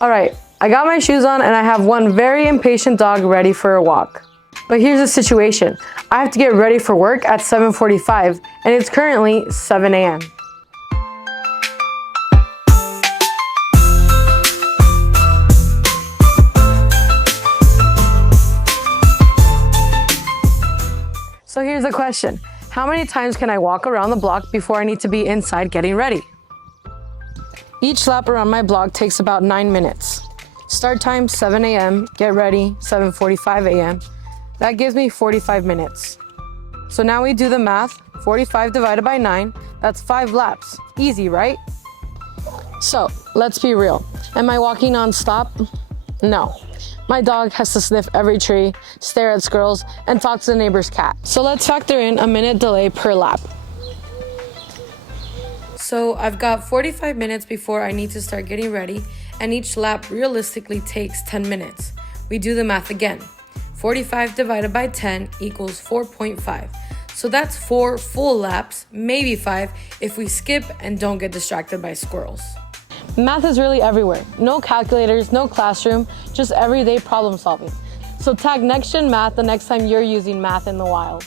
All right, I got my shoes on and I have one very impatient dog ready for a walk. But here's the situation. I have to get ready for work at 7:45 and it's currently 7 a.m. So here's the question. How many times can I walk around the block before I need to be inside getting ready? Each lap around my block takes about 9 minutes. Start time 7 a.m., get ready 7:45 a.m. That gives me 45 minutes. So now we do the math. 45 divided by 9, that's 5 laps. Easy, right? So let's be real. Am I walking non-stop? No. My dog has to sniff every tree, stare at squirrels, and talk to the neighbor's cat. So let's factor in a minute delay per lap. So I've got 45 minutes before I need to start getting ready, and each lap realistically takes 10 minutes. We do the math again. 45 divided by 10 equals 4.5. So that's 4 full laps, maybe 5 if we skip and don't get distracted by squirrels. Math is really everywhere. No calculators, no classroom, just everyday problem solving. So tag NextGen Math the next time you're using math in the wild.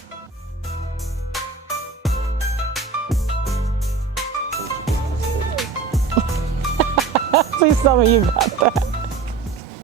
Please tell me you got that.